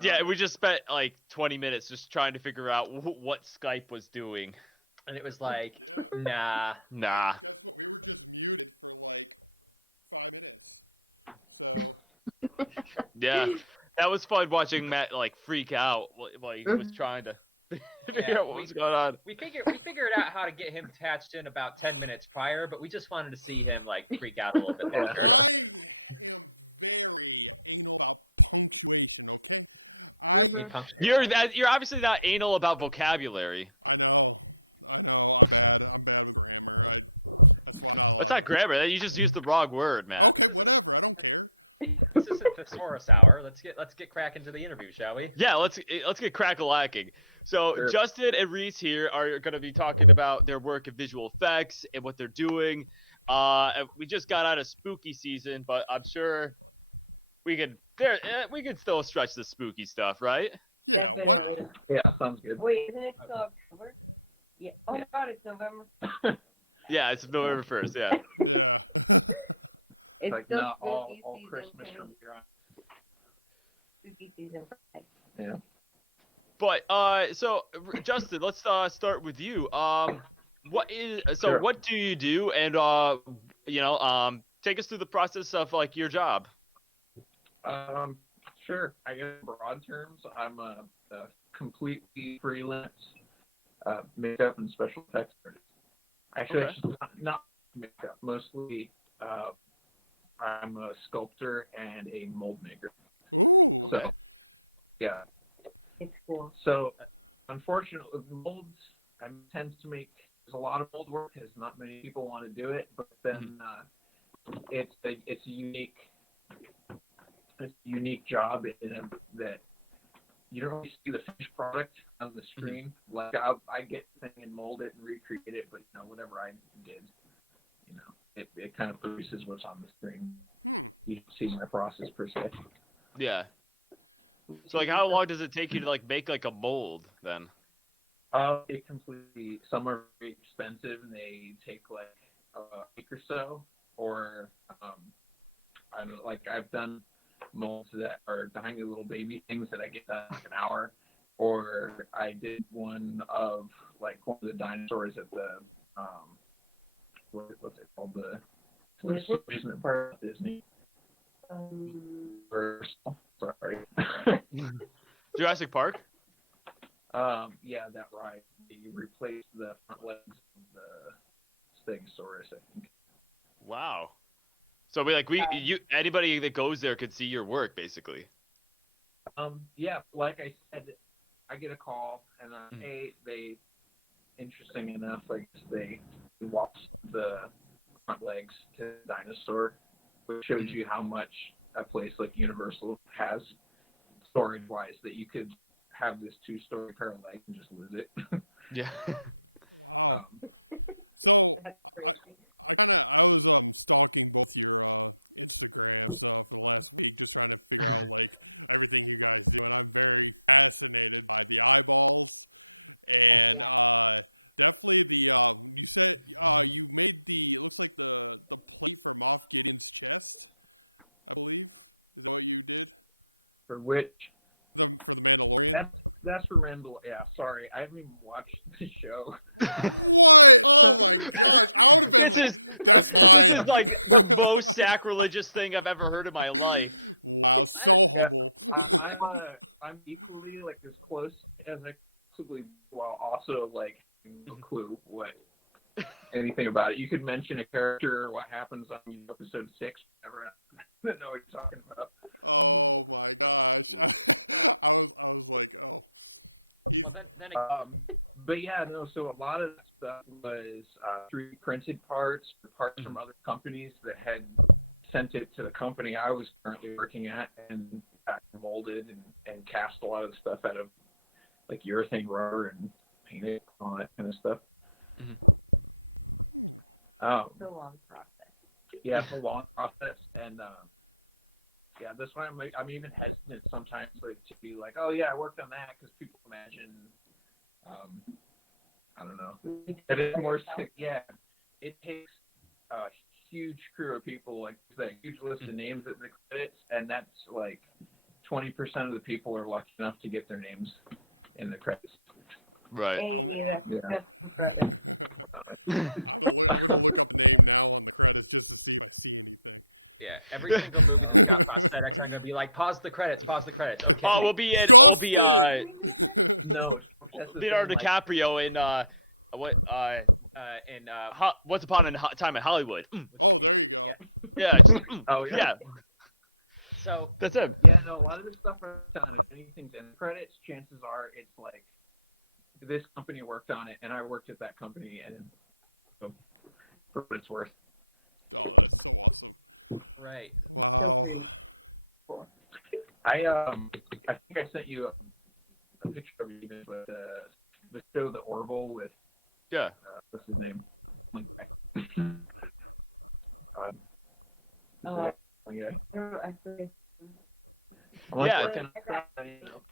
going Yeah, on? we just spent like 20 minutes just trying to figure out what Skype was doing. And it was like, nah. Yeah, that was fun watching Matt like freak out while he was trying to figure out what was going on. We figured out how to get him attached in about 10 minutes prior, but we just wanted to see him like freak out a little bit longer. You're obviously not anal about vocabulary. That's not grammar. You just used the wrong word, Matt. This isn't thesaurus hour. Let's get crack into the interview, shall we? Yeah, let's get crack-a-lacking. So Sure. Justin and Rhys here are going to be talking about their work in visual effects and what they're doing. We just got out of spooky season, but I'm sure we could still stretch the spooky stuff, right? Definitely. Yeah, sounds good. Wait, isn't it still October? Yeah. Oh my God, it's November. Yeah, it's November 1st. Yeah. It's like still not all spooky season Christmas for from me. here on. Spooky season for me. Yeah. But so Justin, let's start with you. What Sure. do you do, and take us through the process of like your job. Sure. I guess in broad terms, I'm a completely freelance makeup and special effects artist. Actually, Okay. not makeup. Mostly, I'm a sculptor and a mold maker. Okay. So, yeah. It's cool. So, unfortunately, molds, I tend to make, there's a lot of mold work because not many people want to do it, but then it's a unique job in that you don't really see the finished product on the screen. Like I get the thing and mold it and recreate it, but whatever I did, it kind of produces what's on the screen. You don't see my process per se. Yeah. So like, how long does it take you to like make like a mold then? It completely. Some are very expensive and they take like a week or so, or I don't know, like I've done molds that are tiny little baby things that I get done in like an hour, or I did one of like one of the dinosaurs at the what's it called, the amusement park at Disney. Sorry. Jurassic Park? Yeah, that ride. You replaced the front legs of the Stegosaurus, I think. Wow. So anybody that goes there could see your work basically. Yeah, like I said, I get a call and they interesting enough, like they walk the front legs to the dinosaur, which shows you how much a place like Universal has storage wise, that you could have this 2-story pair of legs and just lose it. Yeah. That's crazy. Yeah. For which that's for Randall. Yeah, sorry, I haven't even watched the show. This is like the most sacrilegious thing I've ever heard in my life. Yeah, I'm equally like as close as I possibly, while also like no clue what anything about it. You could mention a character or what happens on episode 6, whatever. I don't know what you're talking about. Well, then But yeah, no. So a lot of that stuff was 3D printed parts from other companies that had sent it to the company I was currently working at, and molded and cast a lot of the stuff out of like urethane rubber and painted all that kind of stuff. Mm-hmm. It's a long process. Yeah, it's a long process, and yeah, that's why I'm even hesitant sometimes, like to be like, oh yeah, I worked on that, because people imagine, I don't know, it is more. Yeah, it takes a huge crew of people, like that huge list of names at the credits, and that's like 20% of the people are lucky enough to get their names in the credits. Right. Hey, that's Yeah. that's incredible. Yeah, every single movie that's got prosthetics, I'm gonna be like, pause the credits. Okay. Oh, we'll be No, that's the Leonardo thing, DiCaprio in and Once Upon a Time in Hollywood. yeah. Yeah. Just, Oh, yeah. yeah. So That's him. Yeah, no, a lot of this stuff are done. If anything's in the credits, chances are it's like this company worked on it, and I worked at that company, and so, for what it's worth. right. So pretty. I think I sent you a picture of it even with the show The Orville with Yeah. what's his name? One guy. Oh, Yeah. I forget. Yeah. You know.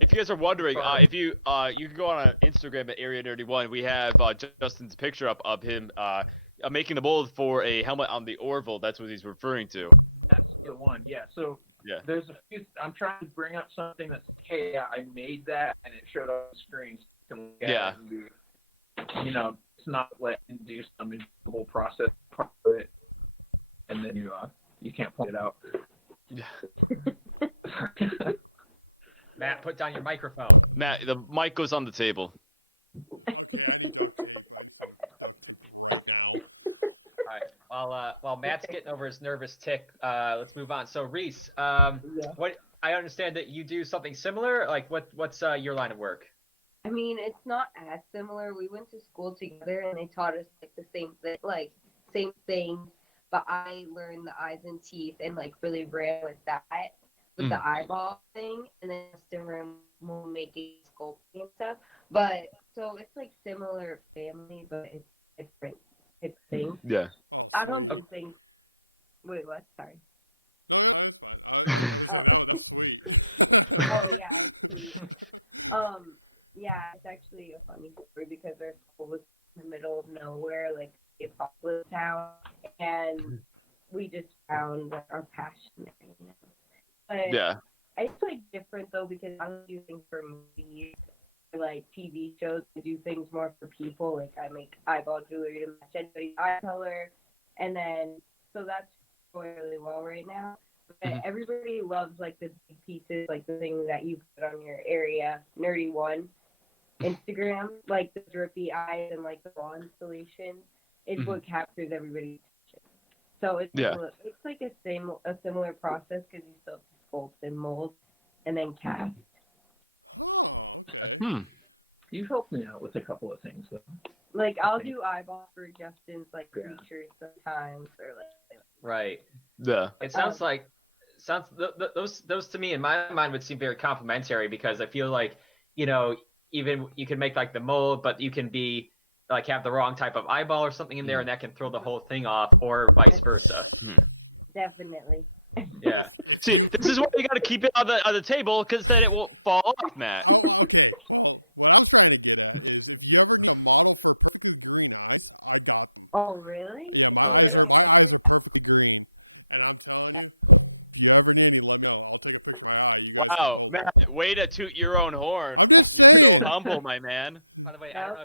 If you guys are wondering, if you can go on Instagram at Area Nerdy One. We have Justin's picture up of him making the mold for a helmet on the Orville. That's what he's referring to. That's the one. Yeah. So Yeah. there's a few. I'm trying to bring up something that's hey, yeah, I made that, and it showed up on the screen. So you can look at Yeah. it and be, you know, it's not letting do some the whole process part of it, and then you can't point it out. Matt, put down your microphone. Matt, the mic goes on the table. All right. While Matt's getting over his nervous tick, let's move on. So Rhys, what I understand that you do something similar. Like what's your line of work? I mean, it's not as similar. We went to school together, and they taught us like the same thing, same things. But I learned the eyes and teeth, and like really ran with that, with the eyeball thing, and then Justin will make it sculpting and stuff. But so it's like similar family, but it's different things. Yeah. I don't do things. Wait, what? Sorry. Oh. Oh yeah, it's pretty. Yeah, it's actually a funny story because our school was in the middle of nowhere, like a populous town, and we just found our passion there, you know. But Yeah. it's like different though because I don't do things for movies, or, like TV shows. I do things more for people. Like I make eyeball jewelry to match anybody's eye color, and then so that's going really well right now. But everybody loves like the big pieces, like the thing that you put on your Area Nerdy One Instagram, like the drippy eyes and like the wall installation. It's what captures everybody's attention. So it's like a similar process because you still have to sculpt and mold and then cast. You've helped me out with a couple of things though. Like I'll do eyeballs for Justin's like creatures sometimes, or like. Right. Yeah. It sounds like those to me in my mind would seem very complimentary because I feel like, you know, even you can make like the mold, but you can be like have the wrong type of eyeball or something in there, and that can throw the whole thing off, or vice versa. Definitely. Yeah. See, this is why you got to keep it on the table because then it won't fall off, Matt. Oh really? Oh yeah. Wow, Matt, way to toot your own horn. You're so humble, my man. By the way, I don't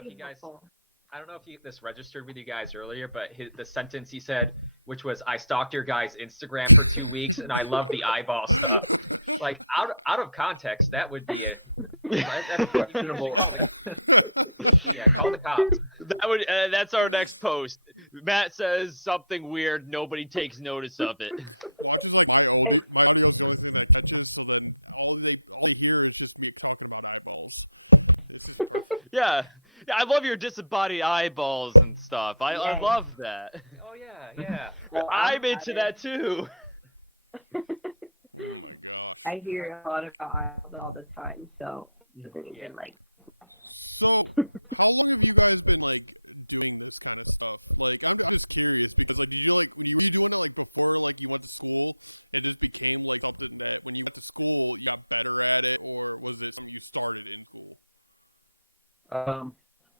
know if this registered with you guys earlier, but the sentence he said, which was, "I stalked your guy's Instagram for 2 weeks, and I love the eyeball stuff." Like out of context, that would be questionable. Call the cops. That's our next post. Matt says something weird. Nobody takes notice of it. Yeah, I love your disembodied eyeballs and stuff. I love that. Oh yeah. Well, I'm into that too. I hear a lot about eyeballs all the time, so it doesn't even like.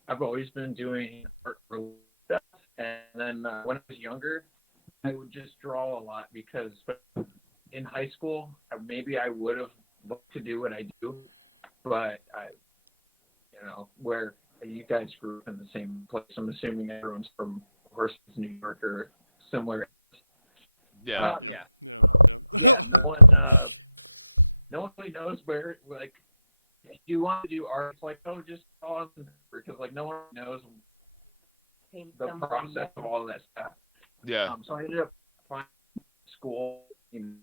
I've always been doing art related stuff, and then when I was younger, I would just draw a lot because in high school, maybe I would have loved to do what I do, but where you guys grew up in the same place. I'm assuming everyone's from Horses, New York, or similar. Yeah. Yeah. Yeah. No one really knows where. Like, if you want to do art, it's like, oh, just on, because like no one knows the process of all that stuff. Yeah. So I ended up finding school,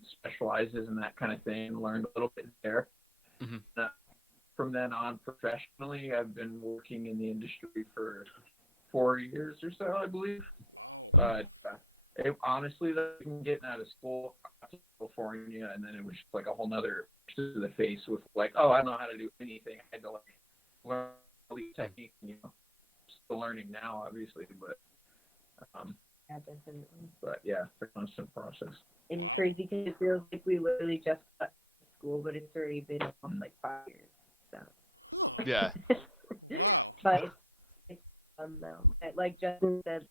specializes in that kind of thing, and learned a little bit there. Mhm. From then on, professionally, I've been working in the industry for 4 years or so, I believe. But honestly, though, getting out of school, I went to California, and then it was just like a whole nother to the face with like, oh, I don't know how to do anything. I had to like learn all these techniques. Still learning now, obviously, but Yeah, definitely. But yeah, it's a constant process. It's crazy because it feels like we literally just got to school, but it's already been almost like 5 years. So. Yeah. But it's fun though. Like Justin said,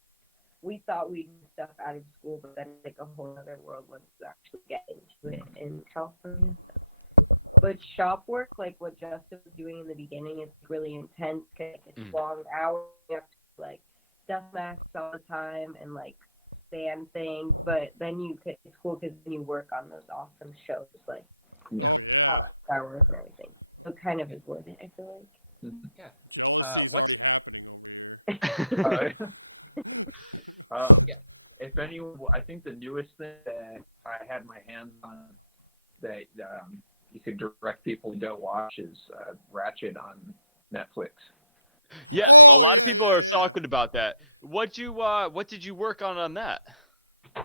we thought we knew stuff out of school, but then it's like a whole other world once you actually get into it in California. So. But shop work, like what Justin was doing in the beginning, is really intense because it's long hours. You have to like dust masks all the time and like sand things. But then it's cool because then you work on those awesome shows like Star Wars and everything. So it kind of is worth it, I feel like. Yeah. What's if anyone, I think the newest thing that I had my hands on that you could direct people to go watch is Ratchet on Netflix. Yeah, a lot of people are talking about that. What did you work on that?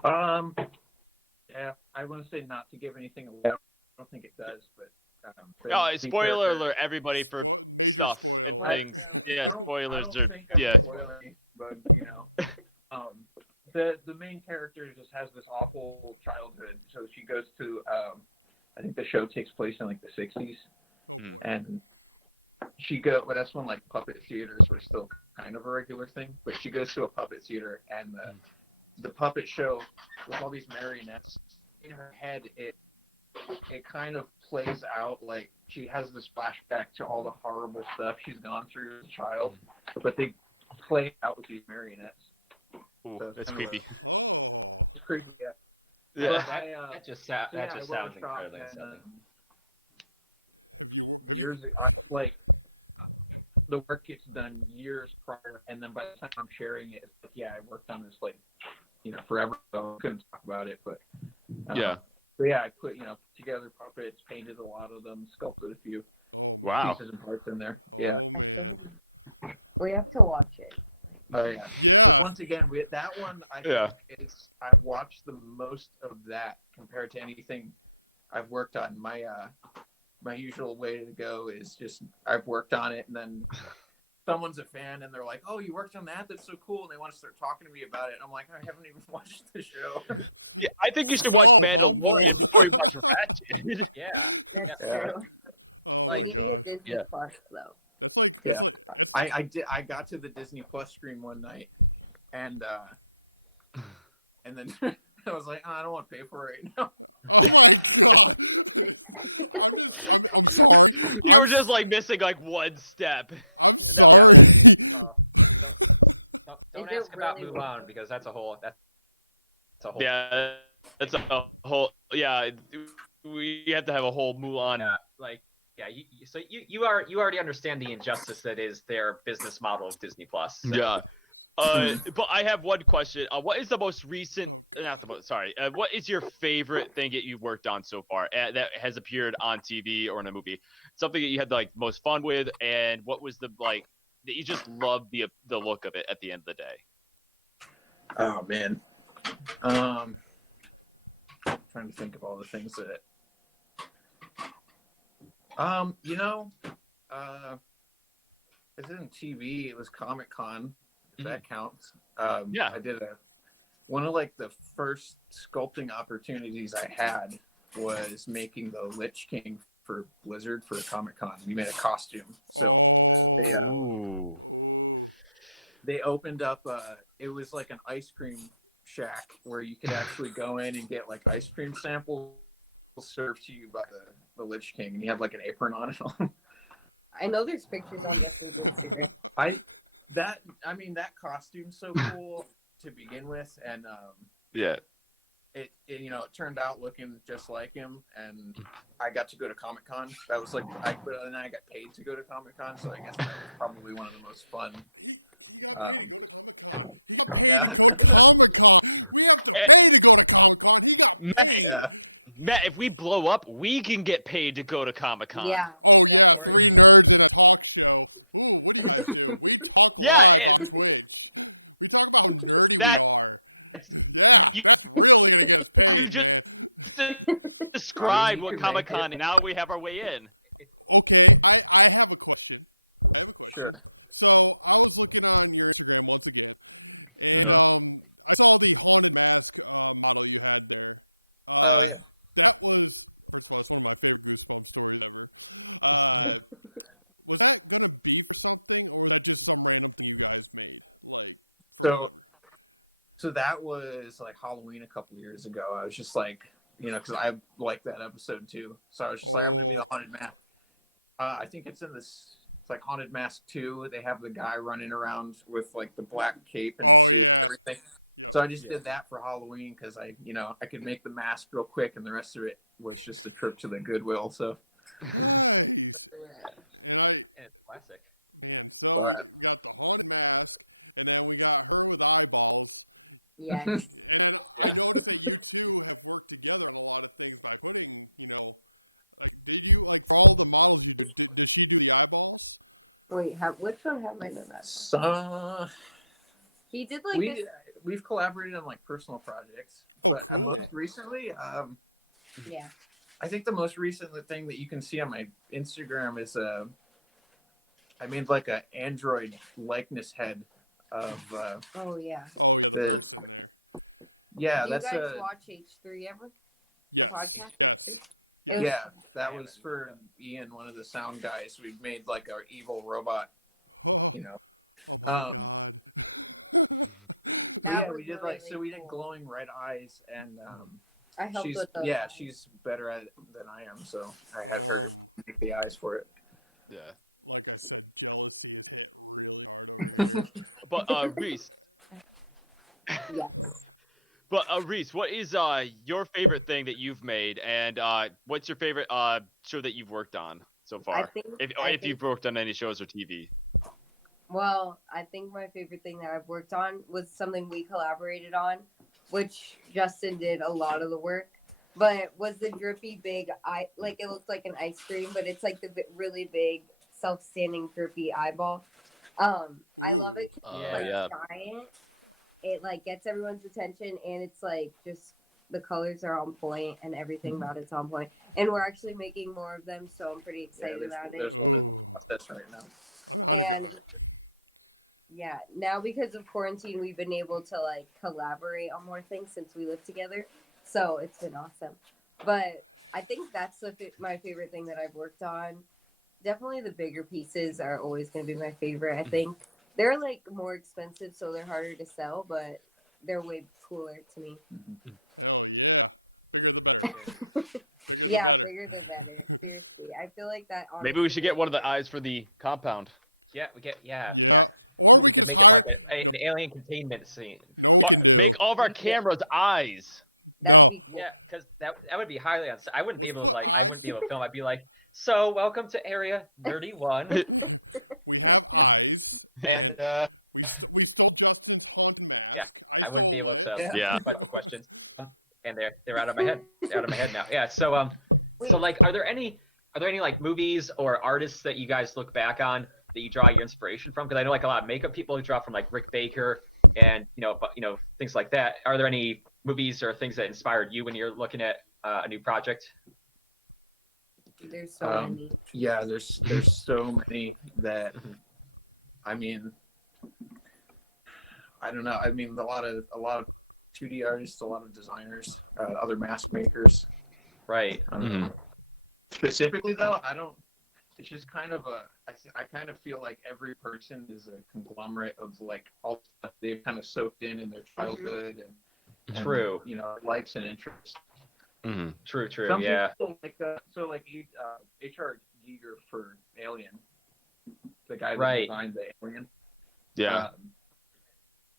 Yeah, I want to say not to give anything away. I don't think it does, but Spoiler alert, everybody, for stuff and things. Yeah, I don't spoilers are think I'm yeah. spoiling, but the main character just has this awful childhood. So she goes to I think the show takes place in like the 60s, and but that's when like puppet theaters were still kind of a regular thing. But she goes to a puppet theater, and the puppet show with all these marionettes in her head, it kind of plays out like she has this flashback to all the horrible stuff she's gone through as a child, but they play out with these marionettes. Ooh, So that's creepy. It's creepy, yeah. Yeah. That just sounds incredibly unsettling. Years ago, like the work gets done years prior, and then by the time I'm sharing it, it's like, yeah, I worked on this like forever ago. I couldn't talk about it, but yeah. So yeah, I put together puppets, painted a lot of them, sculpted a few pieces and parts in there. Yeah. We have to watch it. Oh yeah. But once again, that one I think I've watched the most of that compared to anything I've worked on. My usual way to go is just I've worked on it, and then someone's a fan and they're like, "Oh, you worked on that? That's so cool!" And they want to start talking to me about it. I'm like, I haven't even watched the show. Yeah, I think you should watch Mandalorian before you watch Ratchet. Yeah, that's true. Like, we need to get Disney Plus though. Yeah, I did. I got to the Disney Plus screen one night, and then I was like, oh, I don't want to pay for it right now. You were just like missing like one step. That was it. Don't ask about Mulan because that's a whole. Yeah, that's a whole. Yeah, we have to have a whole Mulan. Yeah, you already understand the injustice that is their business model of Disney Plus. So. Yeah. But I have one question. What is the most recent? What is your favorite thing that you've worked on so far that has appeared on TV or in a movie? Something that you had like most fun with, and what was the like that you just loved the look of it at the end of the day? Oh man, trying to think of all the things that. It isn't TV. It was Comic-Con. If that counts. Yeah. I did one of like the first sculpting opportunities I had was making the Lich King for Blizzard for Comic-Con. We made a costume. So they opened up it was like an ice cream shack where you could actually go in and get like ice cream samples served to you by the Lich King, and he had like an apron on it. I know there's pictures on Justin's Instagram. That costume's so cool to begin with, and Yeah. it it turned out looking just like him, and I got to go to Comic-Con. That was like I got paid to go to Comic-Con, so I guess that was probably one of the most fun. Yeah. Matt, Yeah. Matt, if we blow up, we can get paid to go to Comic-Con. Yeah. Yeah, that you just described what Comic-Con, and now we have our way in. Sure. No. Oh yeah. So that was like Halloween a couple years ago. I was just like, because I liked that episode too. So I was just like, I'm gonna be the haunted mask. I think it's in this. It's like Haunted Mask 2. They have the guy running around with like the black cape and suit and everything. So I just did that for Halloween because I could make the mask real quick, and the rest of it was just a trip to the Goodwill. So. And it's classic. But Yeah. Yeah. Wait, which one have I done that? so He did like this. we've collaborated on like personal projects, but most recently, Yeah. I think the most recent thing that you can see on my Instagram is I made like a Android likeness head of Oh yeah. the yeah Do that's you guys a watch H3 ever? The podcast. yeah that was for Ian, one of the sound guys. We made like our evil robot, but yeah, we did like really we did cool. glowing red eyes, and I helped she's with those. she's better at it than I am, so I had her make the eyes for it. Yeah. But Rhys. Yes. But Rhys, what is your favorite thing that you've made, and what's your favorite show that you've worked on so far? If you've worked on any shows or TV. Well, I think my favorite thing that I've worked on was something we collaborated on, which Justin did a lot of the work. But was the drippy big like it looks like an ice cream, but it's like the really big self-standing drippy eyeball. I love it. It's like giant. It like gets everyone's attention, and it's like just the colors are on point, and everything about it's on point. And we're actually making more of them, so I'm pretty excited about it. There's one in the process right now. And yeah, now because of quarantine, we've been able to like collaborate on more things since we live together. So it's been awesome. But I think that's my favorite thing that I've worked on. Definitely the bigger pieces are always going to be my favorite. I think they're like more expensive, so they're harder to sell, but they're way cooler to me. Yeah, bigger the better. Seriously, I feel like that. Honestly, Maybe we should get one of the eyes for the compound. Yeah, Ooh, we could make it like an alien containment scene. Or make all of our cameras eyes. That would be cool. Yeah, because that would be highly I wouldn't be able to film. I'd be like, so welcome to Area 31. And yeah, I wouldn't be able to fight the questions. And they're out of my head. They're out of my head now. Yeah. So so like, are there any like movies or artists that you guys look back on that you draw your inspiration from? Because I know like a lot of makeup people who draw from like Rick Baker and things like that. Are there any movies or things that inspired you when you're looking at a new project? There's so many. Yeah, there's so many that, I mean, I don't know. I mean, a lot of 2D artists, a lot of designers, other mask makers. Right. Specifically though, I don't. It's just kind of I kind of feel like every person is a conglomerate of like all the stuff they've kind of soaked in their childhood and True. likes and interests. Mm-hmm. True. Some Yeah. people like H.R. Giger for Alien, the guy that Right. designed the Alien. Yeah.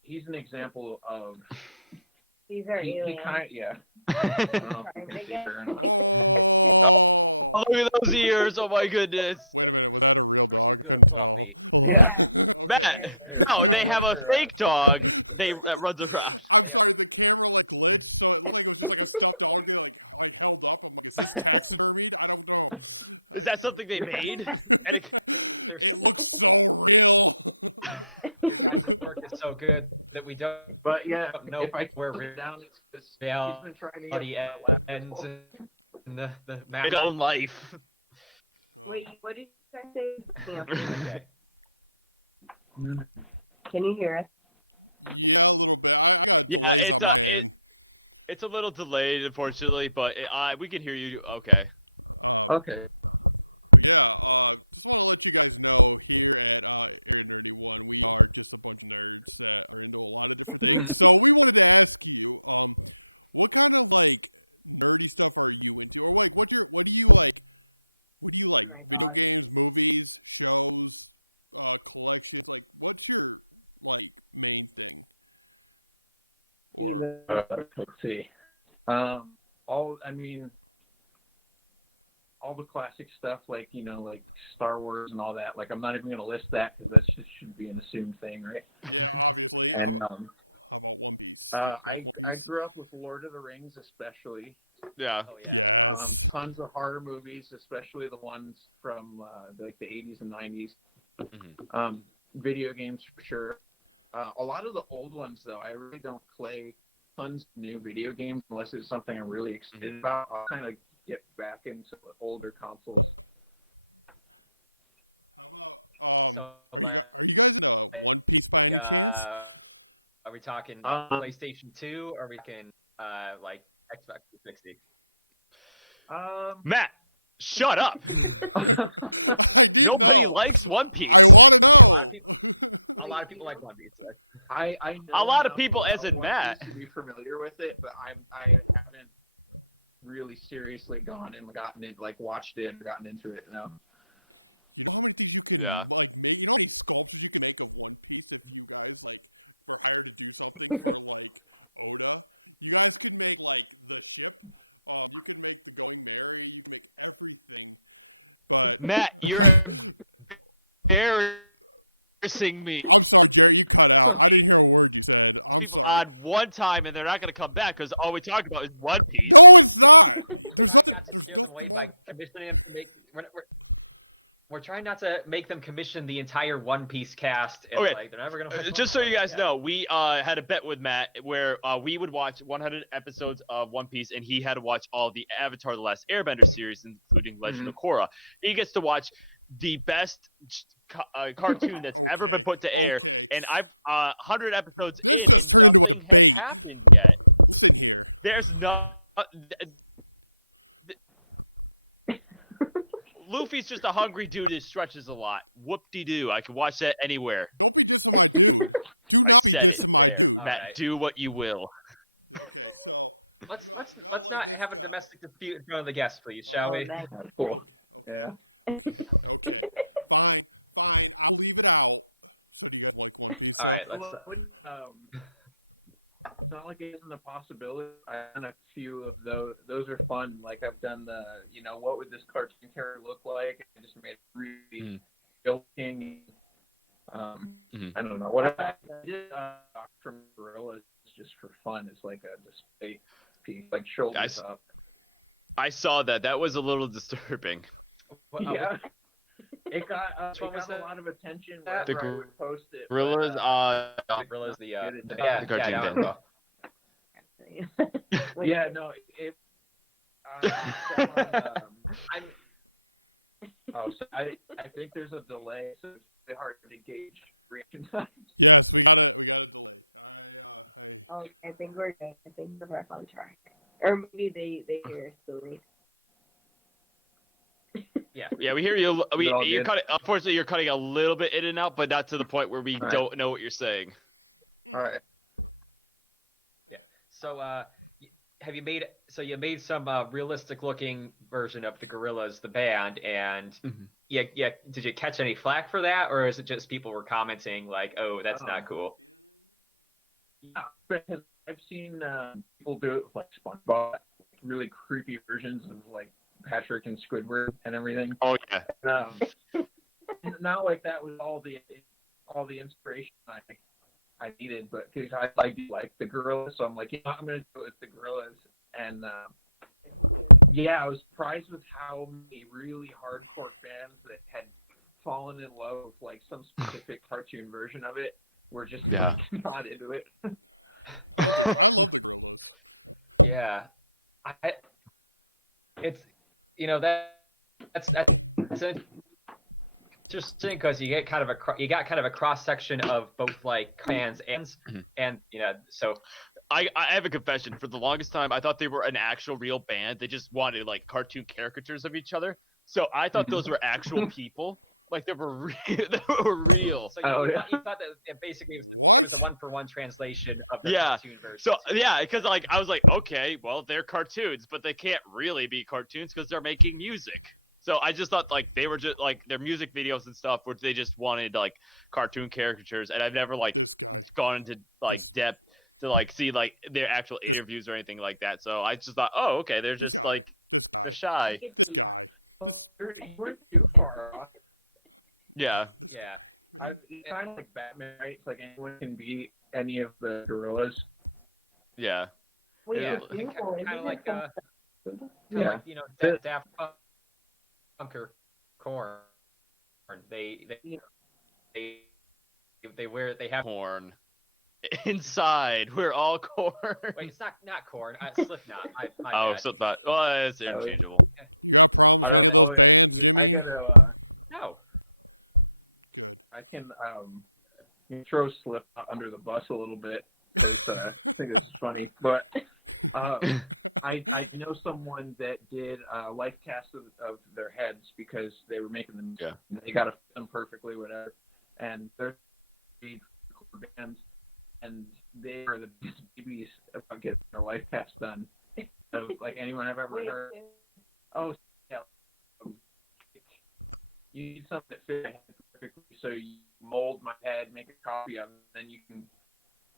He's an example of. These are He aliens. yeah. Trying to get- Oh, look at those ears! Oh my goodness, Pretty good, Fluffy. Yeah. Matt. No, they have a fake dog. That runs around. Is that something they made? And There's your guys' work is so good that we don't But yeah, know if I where put it down, it's because he's reality been trying to get ends in the his map. own life. Wait, what did you guys say? Camp. Okay. Can you hear us? Yeah, it's a little delayed, unfortunately, but we can hear you. Okay. Okay. Oh my god. Let's see. All the classic stuff, like like Star Wars and all that. Like, I'm not even gonna list that because that should be an assumed thing, right? And I grew up with Lord of the Rings, especially. Yeah. Oh yeah. Tons of horror movies, especially the ones from like the 80s and 90s. Mm-hmm. Video games for sure. A lot of the old ones, though, I really don't play tons of new video games unless it's something I'm really excited about. I'll kind of get back into the older consoles. So like are we talking PlayStation 2 or we can like Xbox 360? Matt, shut up. Nobody likes One Piece. Okay, a lot of people like One Piece. I know A lot of enough people, as about in One Matt. Piece to be familiar with it, but I haven't really seriously gone and gotten it, like watched it, or gotten into it. No. Yeah. Matt, you're embarrassing me. People on one time and they're not going to come back because all we talk about is One Piece. We're trying not to scare them away by commissioning them to make. We're trying not to make them commission the entire One Piece cast. And, Okay. like, they're never gonna. Just so you guys know, we had a bet with Matt where we would watch 100 episodes of One Piece, and he had to watch all the Avatar: The Last Airbender series, including Legend of Korra. He gets to watch the best cartoon that's ever been put to air, and I'm 100 episodes in, and nothing has happened yet. There's no. Luffy's just a hungry dude who stretches a lot. Whoop-de-doo. I can watch that anywhere. I said it there. All Matt, right. do what you will. Let's not have a domestic dispute in front of the guests, please, shall we? Cool. Yeah. All right, let's. Well, it's not like it isn't a possibility. I've done a few of those. Those are fun. Like, I've done the, what would this cartoon character look like? I just made it really joking. I don't know. What I did from Gorilla is just for fun. It's like a display piece, like shoulders up. I saw that. That was a little disturbing. Yeah. It got a lot of attention whenever I would post it. Gorillas, Gorillas, the cartoon yeah, thing. Yeah, no, it. So I think there's a delay, so it's really hard to gauge reaction times. Oh, I think we're good. I think we're back on track. Or maybe they hear us slowly. Yeah, we hear you. You're good. cutting. Unfortunately, you're cutting a little bit in and out, but not to the point where we All right. don't know what you're saying. All right. Yeah. So, have you made you made some realistic looking version of the Gorillas, the band, and yeah, did you catch any flack for that, or is it just people were commenting like, oh, that's not cool? Yeah, because I've seen people do it with like SpongeBob, like, really creepy versions of like Patrick and Squidward and everything. Oh yeah. And not like that was all the inspiration I needed, but because I do like the Gorillas, so I'm like, I'm gonna do it with the Gorillas. And yeah, I was surprised with how many really hardcore fans that had fallen in love with like some specific cartoon version of it were just like, not into it. Yeah, it's that's interesting because you got kind of a cross section of both like fans and so. I have a confession. For the longest time, I thought they were an actual real band. They just wanted like cartoon caricatures of each other. So I thought those were actual people. Like they were real. So you thought that basically it was a 1-for-1 translation of the cartoon version. So yeah, because like I was like, okay, well they're cartoons, but they can't really be cartoons because they're making music. So I just thought like they were just like their music videos and stuff, which they just wanted like cartoon caricatures, and I've never like gone into like depth to like see like their actual interviews or anything like that. So I just thought, oh, okay, they're just like they're shy. You weren't too far off. Yeah. Yeah. It's kind of like Batman, right? It's like anyone can be any of the Gorillas. Yeah. Wait, Yeah. Kind of like Daft Punk or Korn. They have Korn. Inside, we're all Korn. Wait, it's not Korn. Slipknot. My bad. Slipknot. Well, it's interchangeable. I don't. Oh yeah. I gotta. No. I can throw Slipknot under the bus a little bit because I think it's funny, but I know someone that did life casts of their heads because they were making them. Yeah. They got to fit them perfectly, whatever. And they're bands, and they are the biggest babies about getting their life cast done. So, like anyone I've ever heard. Oh yeah. You need something that fits my head perfectly, so you mold my head, make a copy of it, and then you can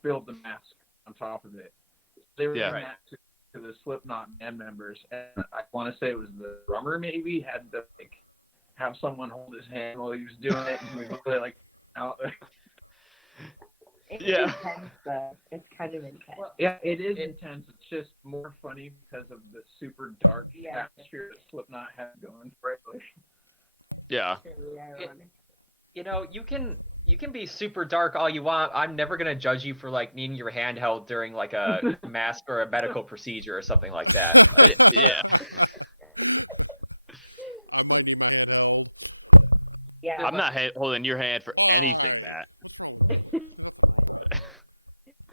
build the mask on top of it. They were doing that to the Slipknot band members, and I want to say it was the drummer maybe had to like have someone hold his hand while he was doing it, and he was really like out there. It's intense, though. It's kind of intense. Well, yeah, it is intense. It's just more funny because of the super dark atmosphere that Slipknot had going for it. Yeah. You can be super dark all you want. I'm never gonna judge you for like needing your hand held during like a mask or a medical procedure or something like that. Like, yeah. Yeah. I'm not holding your hand for anything, Matt.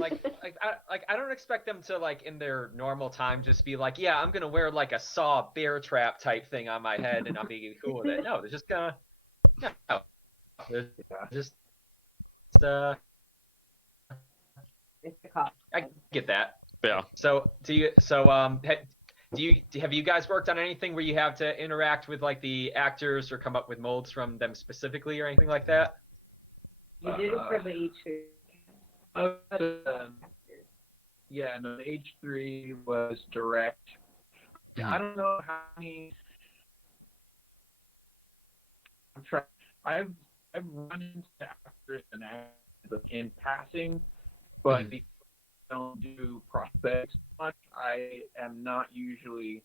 I don't expect them to like in their normal time just be like, yeah, I'm gonna wear like a Saw bear trap type thing on my head and I'll be cool with it. No, they're just gonna just It's a cop. I get that. Yeah. So have you guys worked on anything where you have to interact with like the actors or come up with molds from them specifically or anything like that? You did it for the H3. Yeah, no, the H3 was direct. I don't know how many. I've run into actors and actors in passing, but because I don't do prosthetics much, I am not usually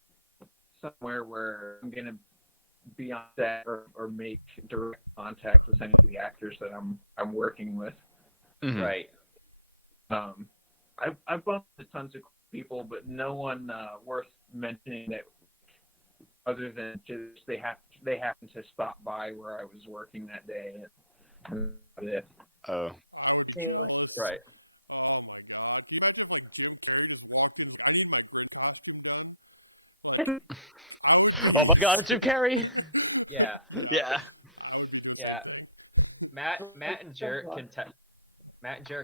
somewhere where I'm gonna be on set or make direct contact with any of the actors that I'm working with. Mm-hmm. Right. I've bumped into tons of people, but no one worth mentioning that other than just they happen to stop by where I was working that day. And that's it. Oh. Right. Oh my God, it's Jim Carrey. Yeah. Yeah. Yeah. Matt and Jarrett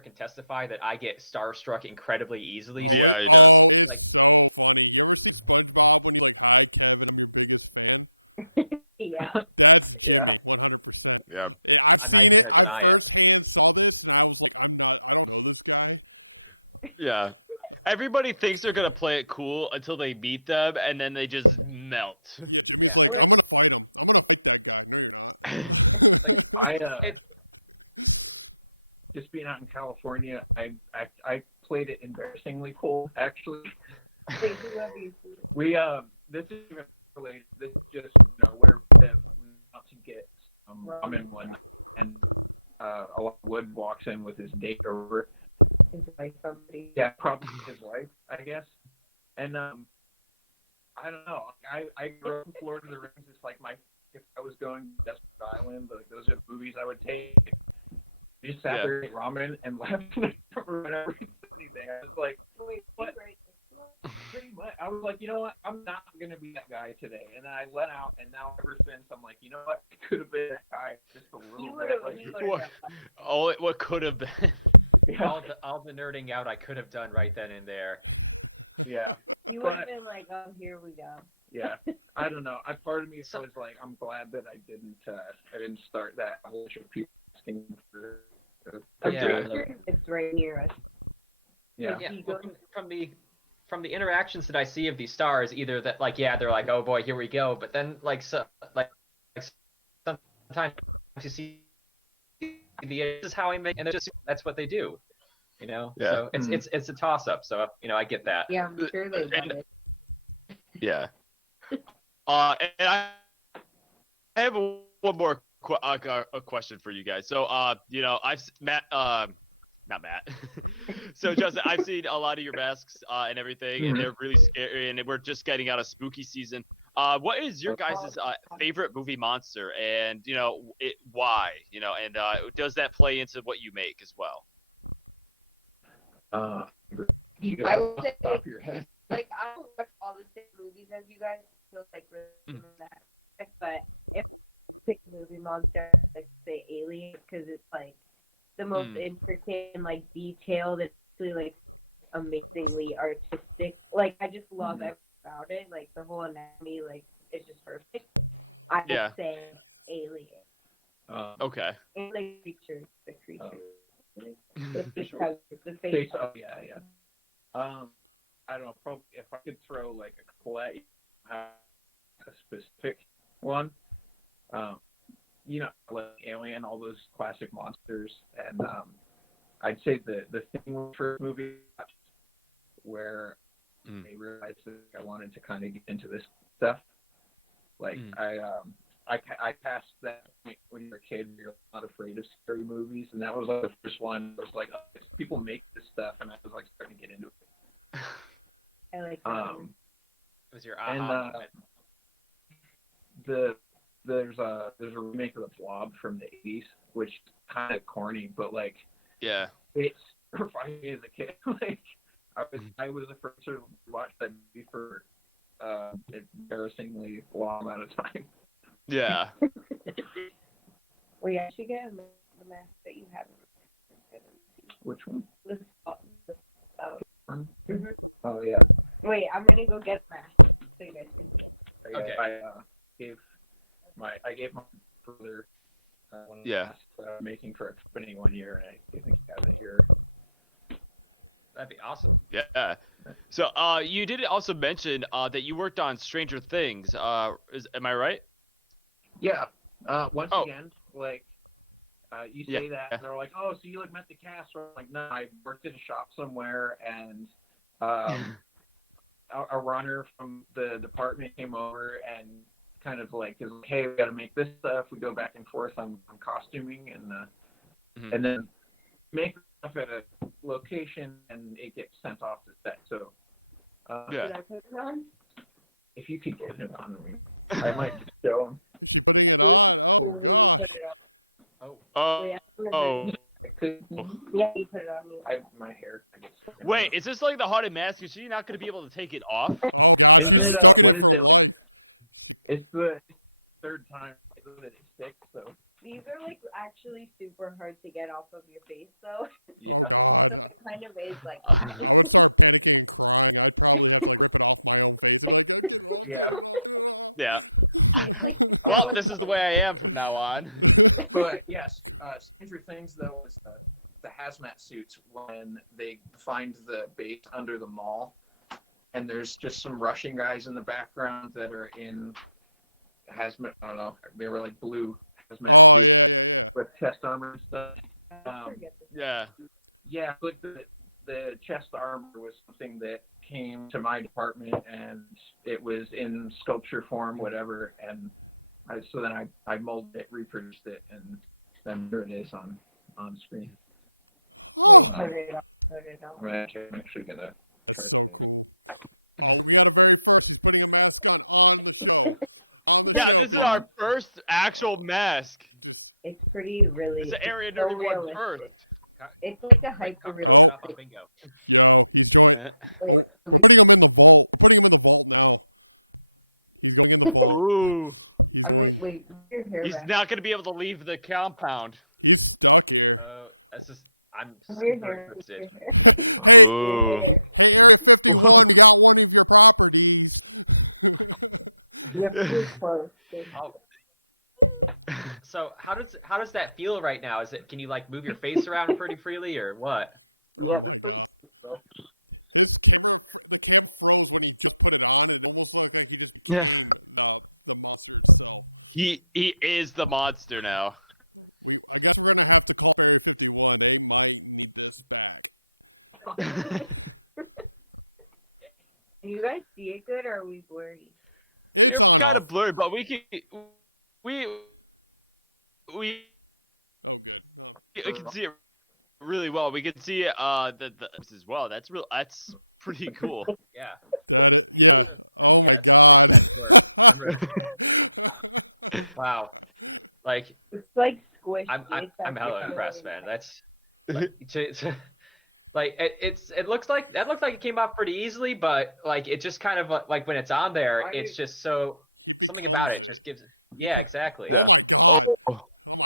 can testify that I get starstruck incredibly easily. Yeah, he does. Like Yeah. Yeah. Yeah. I'm not even gonna deny it. Yeah. Everybody thinks they're gonna play it cool until they meet them, and then they just melt. Yeah. I It- just being out in California, I played it embarrassingly cool actually. They do love you. We this is even related. This is just where we want to get some ramen one night, and a lot of Wood walks in with his date over. It's like somebody. Yeah, probably his wife, I guess. And I don't know. I grew up in Lord of the Rings. It's like if I was going to Desert Island, like those are the movies I would take. We just sat there, ate ramen, and left for whatever anything. I was like, Wait, what? right. Pretty much. I was like, you know what? I'm not gonna be that guy today. And then I went out, and now ever since, I'm like, you know what? I could have been that guy just a little bit. Like, What could have been? yeah, all the nerding out I could have done right then and there. yeah, You would have been like, oh, here we go. yeah. I don't know. Part of me was like, I'm glad that I didn't start that whole issue of people asking for. Yeah. It's right near us. Yeah. Yeah. Well, from the interactions that I see of these stars, either that like they're like, oh boy, here we go, but then like sometimes you see this is how I make, and that's what they do, Yeah. So it's a toss up. So I get that. Yeah, I'm sure they love it. Yeah. And I have one more a question for you guys. So, not Matt. So, Justin, I've seen a lot of your masks and everything, and they're really scary. And we're just getting out of spooky season. What is your guys' favorite movie monster, and why? And does that play into what you make as well? You I got would off say, the top of your head. like, I don't watch all the same movies as you guys, so like really that. But if I pick a movie monster, like say Alien, because it's like the most intricate and like detailed and actually like amazingly artistic. Like I just love everything about it. Like the whole anatomy, like it's just perfect. I would say Alien. Okay. And the creatures. The face. Oh yeah. I don't know. Probably if I could throw like a couple at you, a specific one. Like Alien, all those classic monsters, and I'd say the thing with the first movie where I realized that I wanted to kind of get into this stuff. Like I passed that point when you're a kid, you're not afraid of scary movies, and that was like the first one. It was like, oh, people make this stuff, and I was like starting to get into it. I like that. It was your aha moment. There's a remake of The Blob from the 80s, which is kind of corny, but like it's terrifying me as a kid. Like I was the first to watch that movie for embarrassingly long amount of time. Yeah. Well, yeah, I should get the mask that you have. Which one? Oh. Oh yeah. Wait, I'm gonna go get a mask so you guys can see it. Okay. I gave my brother one of the masks I'm making for a company one year, and I think he has it here. That'd be awesome. Yeah. So, you did also mention that you worked on Stranger Things. Am I right? Yeah. Once again, like, you say that, and they're like, oh, so you like met the cast? Or I'm like, no, I worked in a shop somewhere, and a runner from the department came over and kind of like is like, hey, we got to make this stuff. We go back and forth on costuming, and then make stuff at a location, and it gets sent off the set. So, Did I put it on? if you could get it on me, I might just show them. It was cool when you put it on. Oh. Yeah, you put it on me. My hair. Wait, is this like the haunted mask? Is she not going to be able to take it off? Isn't it? What is it like? It's the third time that it sticks. So These are like actually super hard to get off of your face, though. yeah. So it kind of is like. Yeah. Yeah. It's like Well, this is the way I am from now on. But yes, Stranger Things though was the hazmat suits when they find the base under the mall, and there's just some Russian guys in the background that are in hazmat. I don't know. They were like blue hazmat suits with chest armor and stuff. Yeah. Yeah, but the chest armor was something that came to my department, and it was in sculpture form, whatever, and so then I molded it, reproduced it, and then there it is on screen. Wait, put it on. Right, I'm actually gonna try to. Yeah, this is our first actual mask. It's pretty really. It's the area so nerdy one realistic. first. It's like a hyper Cross it off on realistic. bingo. Wait, Ooh. I'm like, wait, your hair He's back. not going to be able to leave the compound. Oh, that's just. I'm Your super hair, interested. your Ooh. hair. You have to be close. Oh. So how does that feel right now? Is it, can you like move your face around pretty freely or what? Yeah, they're pretty cool, Yeah. He is the monster now. Can you guys see it good, or are we blurry? You're kind of blurry, but we can we can see it really well. We can see the as well. That's pretty cool. Yeah. Yeah, that's pretty exciting work. I'm really... Wow. Like It's like squishy. I'm hella impressed, man. That's like, like it looks like it came out pretty easily, but like it just kind of like when it's on there, it's just so something about it just gives. Yeah, exactly. Yeah. Oh.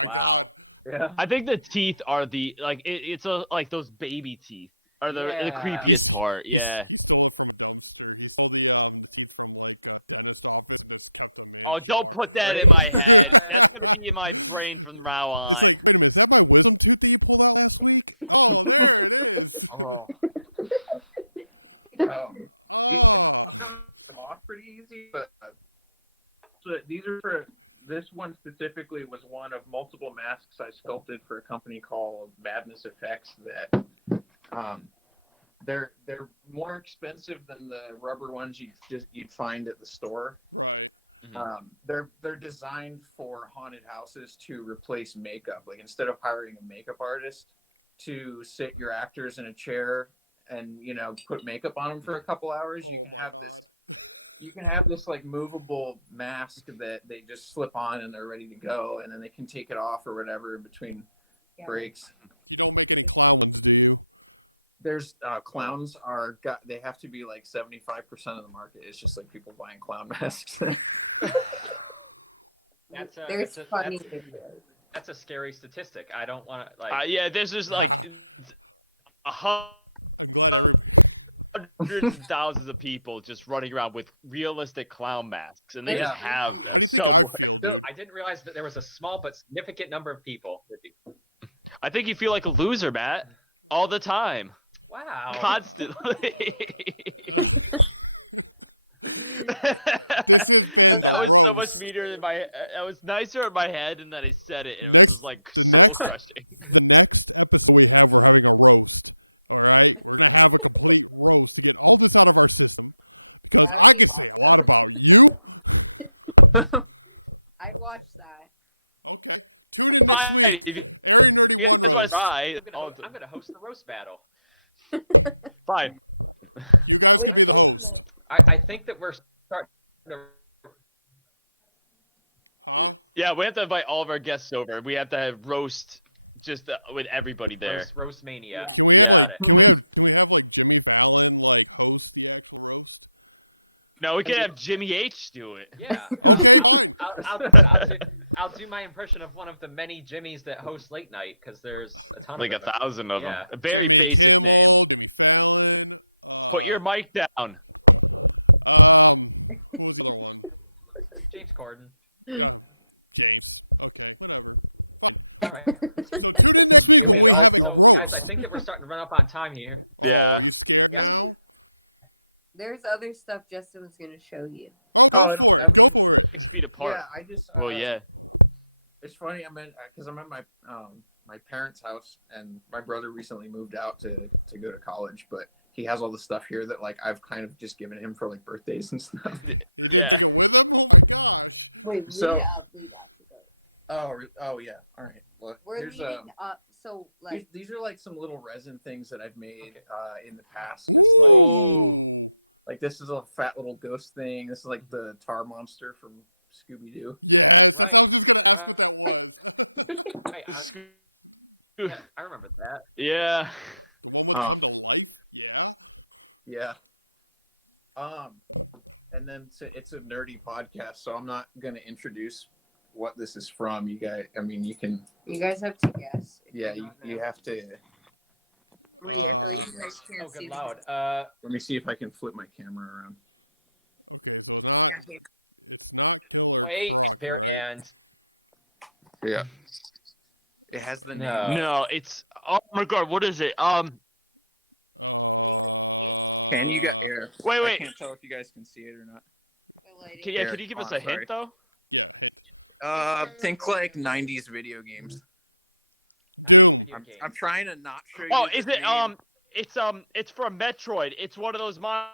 Wow. Yeah. I think the teeth are the like it's like those baby teeth are the Yeah. creepiest part. Yeah. Oh, don't put that in my head. That's gonna be in my brain from now on. Oh. Yeah, I'll come off pretty easy, but so these are for this one specifically was one of multiple masks I sculpted for a company called Madness Effects that they're more expensive than the rubber ones you'd find at the store. Mm-hmm. They're designed for haunted houses to replace makeup. Like instead of hiring a makeup artist to sit your actors in a chair and put makeup on them for a couple hours, you can have this like movable mask that they just slip on and they're ready to go, and then they can take it off or whatever in between breaks. There's clowns they have to be like 75% of the market. It's just like people buying clown masks. There's funny videos. That's a scary statistic. I don't want to like. Yeah, there's just like hundreds of thousands of people just running around with realistic clown masks, and they just have them somewhere. I didn't realize that there was a small but significant number of people. I think you feel like a loser, Matt, all the time, Wow. constantly. That was so much meaner in my. That was nicer in my head, and then I said it, and it was just like soul crushing. That would be awesome. I'd watch that. Fine, if you guys want to try, I'm gonna host the roast battle. fine. Wait, show them this. I think that we're starting to. Yeah, we have to invite all of our guests over. We have to have roast just with everybody there. Roast mania. Yeah. Got it. No, we can have Jimmy H do it. Yeah. I'll do my impression of one of the many Jimmys that host late night because there's a ton Like of them. 1,000 of them. A very basic name. Put your mic down. James Corden. All right. Jimmy, All right, so guys, I think that we're starting to run up on time here. Yeah. Yeah. Wait, there's other stuff Justin was gonna show you. oh, I mean, 6 feet apart. yeah, I just. Well, yeah. It's funny. Because I'm at my parents' house, and my brother recently moved out to go to college, but he has all the stuff here that like I've kind of just given him for like birthdays and stuff. Yeah. Wait, lead So- up to go. Oh yeah. All right. Well, We're here's leading up, so like these are like some little resin things that I've made in the past. Just like Oh. like this is a fat little ghost thing. This is like the tar monster from Scooby Doo. Right. Right. Right. Yeah, I remember that. Yeah. Yeah. And then it's a nerdy podcast, so I'm not gonna introduce what this is from. You guys, I mean, you can. you guys have to guess. Yeah, you have to. Wait, I thought you guys Oh, can't see good loud. Let me see if I can flip my camera around. Wait. It's very and Yeah. It has the name. No. No, it's. Oh my god, what is it? Can you get air? Wait, I wait. can't tell if you guys can see it or not. Can you give us a Sorry. hint though? Think like '90s video games. video I'm, game. I'm trying to not show you. Oh, the is it? name. It's from Metroid. It's one of those monsters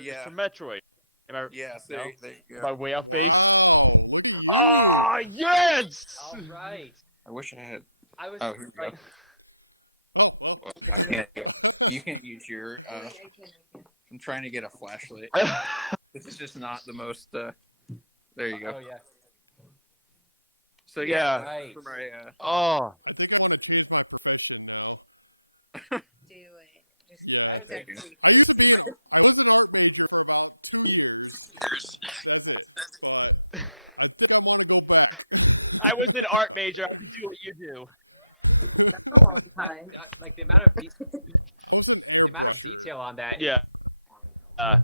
Yeah. from Metroid. Am I? Yes, No? there you Am go. I way off base? Oh yes! All right. I wish I had. I was Oh, here we like, go. Well, I can't. You can't use your. I'm trying to get a flashlight. This is just not the most. There you go. oh yeah. So Yeah. Right. for my, Oh. Do it. Just That it's is actually crazy. I was an art major. I could do what you do. That's a long time. Like the amount of detail on that. Yeah. I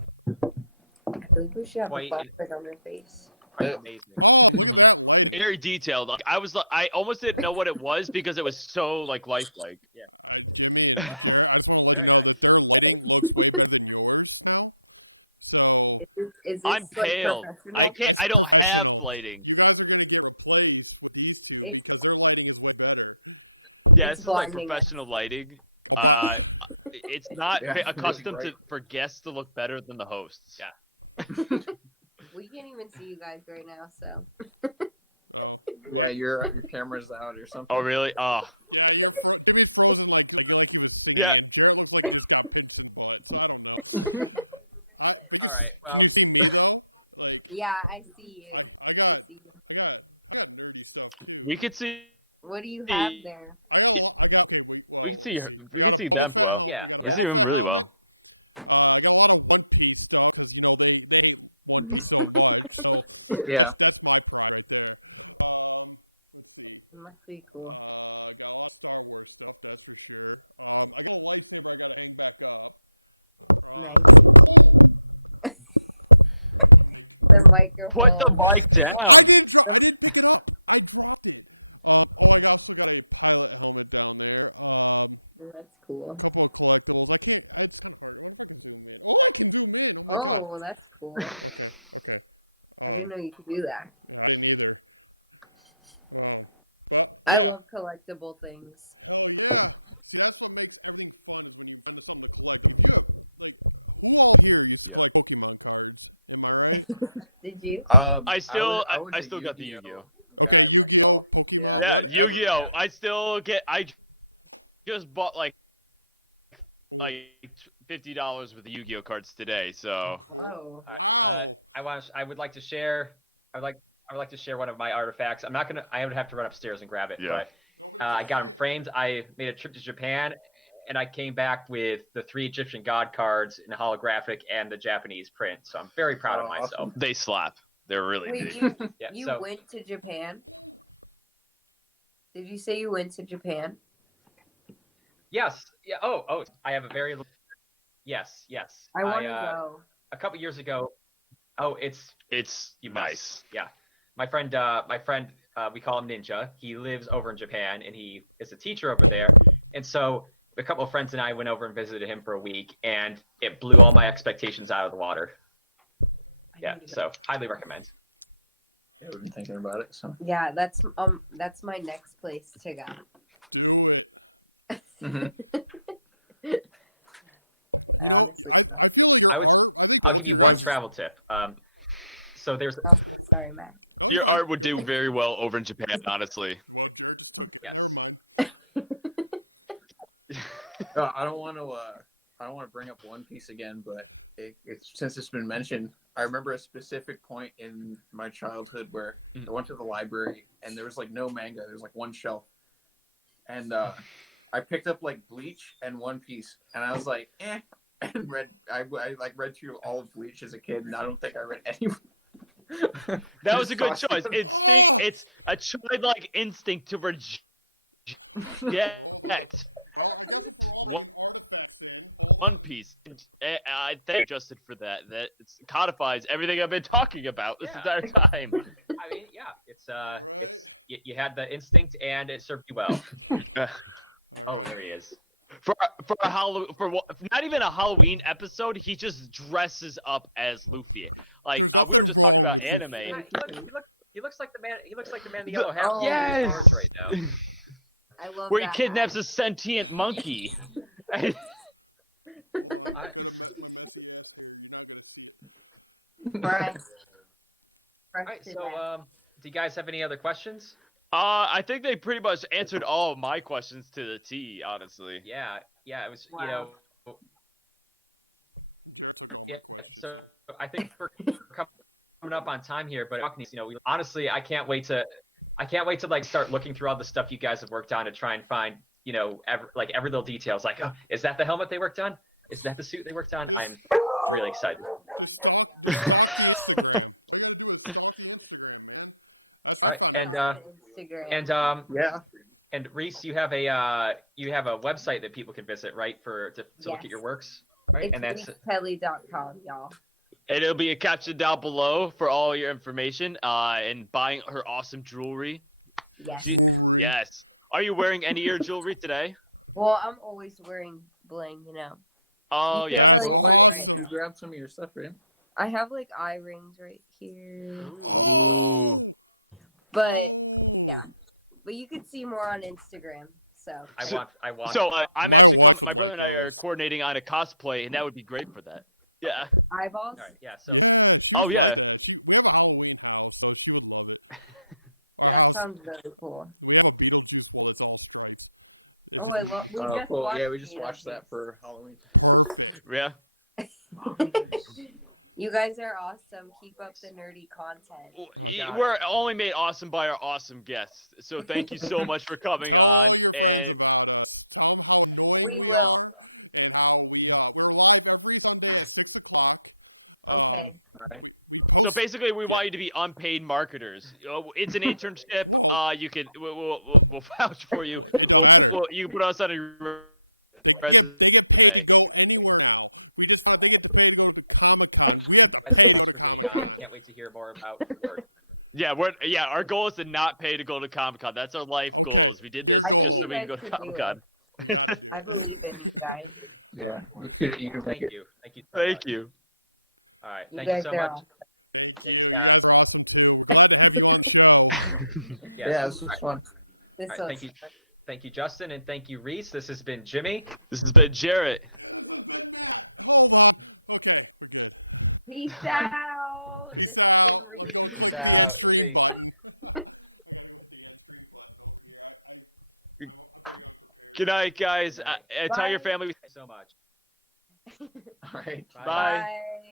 think we should have Quite a flashlight on her face. Quite amazing. Mhm. Very detailed. Like I almost didn't know what it was because it was so like lifelike. Very nice. Is this I'm like, pale. professional? I don't have lighting. It- Yeah, It's this is like blinding. professional lighting. It's not Yeah, it's really accustomed bright. for guests to look better than the hosts. Yeah. We can't even see you guys right now, so. yeah, your camera's out or something. Oh really? Oh. Yeah. All right. Well, Yeah, I see you. We see you. We could see. What do you have there? We can see. We can see them well. yeah. We see them really well. Yeah. It must be cool. Nice. The microphone. Put the mic down. That's cool. Oh, that's cool. I didn't know you could do that. I love collectible things. Yeah. Did you? I still was I a still got the Yu-Gi-Oh Yu-Gi-Oh. guy myself. Yeah. Yeah, Yu-Gi-Oh. I still get. I just bought like $50 worth of Yu-Gi-Oh cards today. So Whoa. All right. I would like to share. I would like to share one of my artifacts. I'm not gonna. I would have to run upstairs and grab it. Yeah. But I got them framed. I made a trip to Japan, and I came back with the 3 Egyptian god cards in holographic and the Japanese print. So I'm very proud of Oh, myself. awesome. they slap. They're really Wait, big. Yeah. you so went to Japan? Did you say you went to Japan? yes. Yeah. Oh. I have a very. Yes. I want to uh, go. A couple years ago. Oh, it's It's You nice. Yeah, my friend we call him Ninja. He lives over in Japan, and he is a teacher over there. And so a couple of friends and I went over and visited him for a week, and it blew all my expectations out of the water. Yeah, so highly recommend. Yeah, we've been thinking about it. So Yeah, that's my next place to go. I honestly don't. I'll give you one travel tip. So there's Oh, sorry, Matt. Your art would do very well over in Japan, honestly. yes. I don't want to bring up One Piece again, but since it's been mentioned, I remember a specific point in my childhood where I went to the library and there was like no manga. There was like one shelf, and I picked up like Bleach and One Piece, and I was like, and read. I like read through all of Bleach as a kid, and I don't think I read any. That was a good choice. It's a childlike instinct to reject One Piece. I thank Justin for that. That codifies everything I've been talking about this entire time. I mean, yeah, it's you had the instinct and it served you well. Oh, there he is. For not even a Halloween episode, he just dresses up as Luffy. Like we were just talking about anime. Yeah, he looks like the man. He looks like the man in the yellow hat. Yes. Right now. I love Where he that kidnaps hat. a sentient monkey. I, Right. all right, so do you guys have any other questions? I think they pretty much answered all of my questions to the T, honestly. Yeah, it was Wow. Yeah. So I think we're coming up on time here, but honestly, I can't wait to like start looking through all the stuff you guys have worked on to try and find every little details. Like, oh, is that the helmet they worked on? Is that the suit they worked on? I'm really excited. All right, and Instagram. Yeah. And Rhys, you have a website that people can visit, right, to look at your works, right? It's And that's rhyskelly.com, y'all. And it'll be a caption down below for all your information and buying her awesome jewelry. Yes. Yes. Are you wearing any of your jewelry today? Well, I'm always wearing bling, you know. Oh, You yeah. can't really Well, see it right you now. grabbed some of your stuff, right? I have like eye rings right here. Ooh. But yeah. But you can see more on Instagram. So I want. So I'm actually coming. My brother and I are coordinating on a cosplay, and that would be great for that. Yeah. eyeballs. All right, yeah. So Oh, yeah. yeah. That sounds really cool. Oh, I love. We just Cool. watched. Yeah, we just Beetlejuice. watched that for Halloween. Yeah. You guys are awesome. Keep up the nerdy content. We're only made awesome by our awesome guests. So thank you so much for coming on. And We will. Okay. All right. so basically, we want you to be unpaid marketers. It's an internship. You can we'll vouch for you. You can put us on a resume. Thanks so much for being on. I can't wait to hear more about your work. Yeah, our goal is to not pay to go to Comic-Con. That's our life goals. We did this I think just so you we can go guys to could do Comic-Con. I believe in you guys. Yeah. You can make Thank it. you. Thank you. Thank you. All right. You Thank you guys so are much. awesome. Thanks. Yeah, this was fun. This All right, was thank you. Thank you, Justin, and thank you, Rhys. This has been Jimmy. This has been Jarrett. Peace out. This has been Rhys. Peace out. See. Good night, guys. Tell your Bye. family. Thank you so much. All right. Bye. Bye.